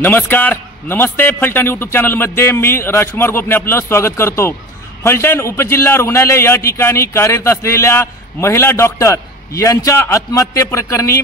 नमस्कार, नमस्ते फलटण यूट्यूब चॅनलमध्ये मी राजकुमार गोपने आपलं स्वागत करतो। फलटण उपजिल्हा रुग्णालय या ठिकाणी कार्यरत असलेल्या महिला डॉक्टर यांच्या आत्महत्ये प्रकरणी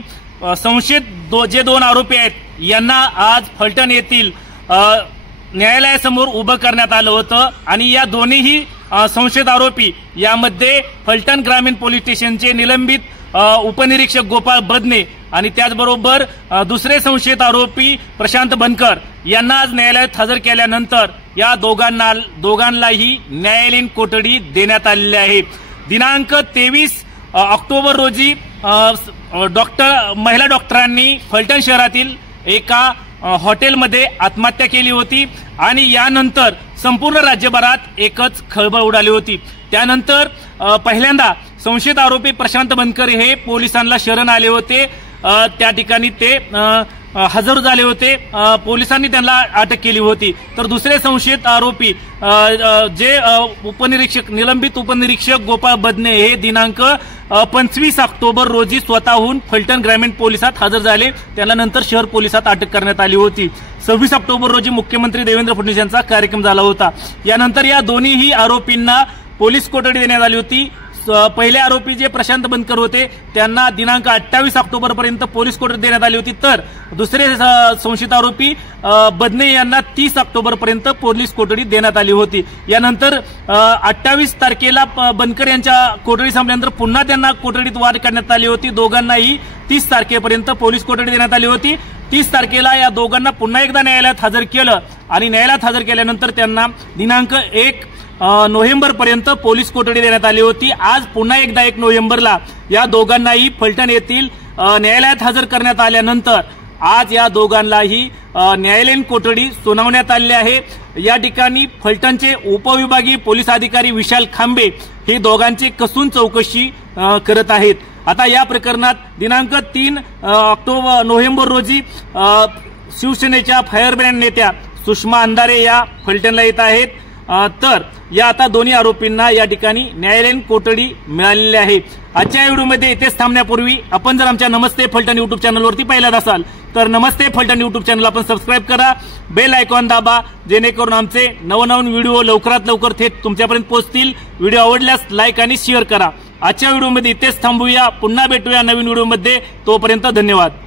संशयित जे दोन आरोपी आहेत यांना आज फलटण येथील न्यायालयासमोर उभं करण्यात आलं होतं आणि या दोन्हीही संशयित आरोपी यामध्ये फलटण ग्रामीण पोलीस स्टेशनचे निलंबित उपनिरीक्षक गोपाळ बदने आणि त्याचबरोबर दुसरे संशयित आरोपी प्रशांत बनकर यांना आज न्यायालयात हजर केल्यानंतर या दोघांनाही न्यायालयीन कोठडी देण्यात आलेली आहे। दिनांक 23 ऑक्टोबर रोजी महिला डॉक्टरांनी फलटण शहरातील एका हॉटेलमध्ये आत्महत्या केली होती आणि यानंतर संपूर्ण राज्यभरात एकच खळबळ उडाली होती। त्यानंतर पहिल्यांदा संशयित आरोपी प्रशांत बनकर हे पोलिसांना शरण आले होते। त्या ठिकाणी ते हजर झाले होते, पोलिसांनी त्यांना अटक केली होती। तर दुसरे संशयित आरोपी जे निलंबित उपनिरीक्षक गोपाळ बदने हे दिनांक 25 ऑक्टोबर रोजी स्वतःहून फलटण ग्रामीण पोलिसात हजर झाले। त्यांना नंतर शहर पोलिसात अटक करण्यात आली होती। 26 ऑक्टोबर रोजी मुख्यमंत्री देवेंद्र फडणवीस यांचा कार्यक्रम झाला होता। यानंतर या दोन्हीही आरोपींना पोलीस कोठडी देण्यात आली होती। पहिले आरोपी जे प्रशांत बनकर होते त्यांना दिनांक 28 ऑक्टोबर पर्यंत पोलीस कोठडी देण्यात आली होती, तर दुसरे संशयित आरोपी बदने यांना 30 ऑक्टोबर पर्यंत पोलीस कोठडी देण्यात आली होती। यानंतर 28 तारखेला बनकर यांच्या कोठडी संपल्यानंतर पुन्हा त्यांना कोठडीत वाढ करण्यात आली होती। दोघांनाही 30 तारखेपर्यंत पोलीस कोठडी देण्यात आली होती। 30 तारखेला या दोघांना पुन्हा एकदा न्यायालयात हजर केलं आणि न्यायालयात हजर केल्यानंतर त्यांना दिनांक 1 नोव्हेंबर पर्यंत पोलीस कोठडी देण्यात आली होती। आज पुन्हा एकदा 1 नोव्हेंबरला या दोघांनाही फलटण येथील न्यायालयात हजर करण्यात आल्यानंतर आज या दोघांनाही न्यायालयीन कोठडी सुनावण्यात आली आहे। या ठिकाणी फलटणचे उपविभागीय पोलीस अधिकारी विशाल खांबे हे दोघांची कसून चौकशी करत आहेत। आता या प्रकरणात दिनांक 3 नोव्हेंबर रोजी शिवसेनेच्या फायरब्रँड नेत्या सुषमा अंधारे या फलटणला येत आहेत, तर या आता दोन्ही आरोपींना या ठिकाणी न्यायालयीन कोठडी मिळालेली आहे। आजच्या व्हिडिओमध्ये इथेच थांबण्यापूर्वी आपण जर आमच्या नमस्ते फलटण यूट्यूब चॅनलवरती पहिल्यांदा असाल तर नमस्ते फलटण यूट्यूब चॅनल आपण सबस्क्राइब करा, बेल आयकॉन दाबा, जेणेकरून आमचे नवनवीन व्हिडिओ लवकरात लवकर थेट तुमच्यापर्यंत पोहोचतील। व्हिडिओ आवडल्यास लाईक आणि शेअर करा। आजच्या व्हिडिओमध्ये इथेच थांबूया, पुन्हा भेटूया नवीन व्हिडिओमध्ये, तोपर्यंत धन्यवाद।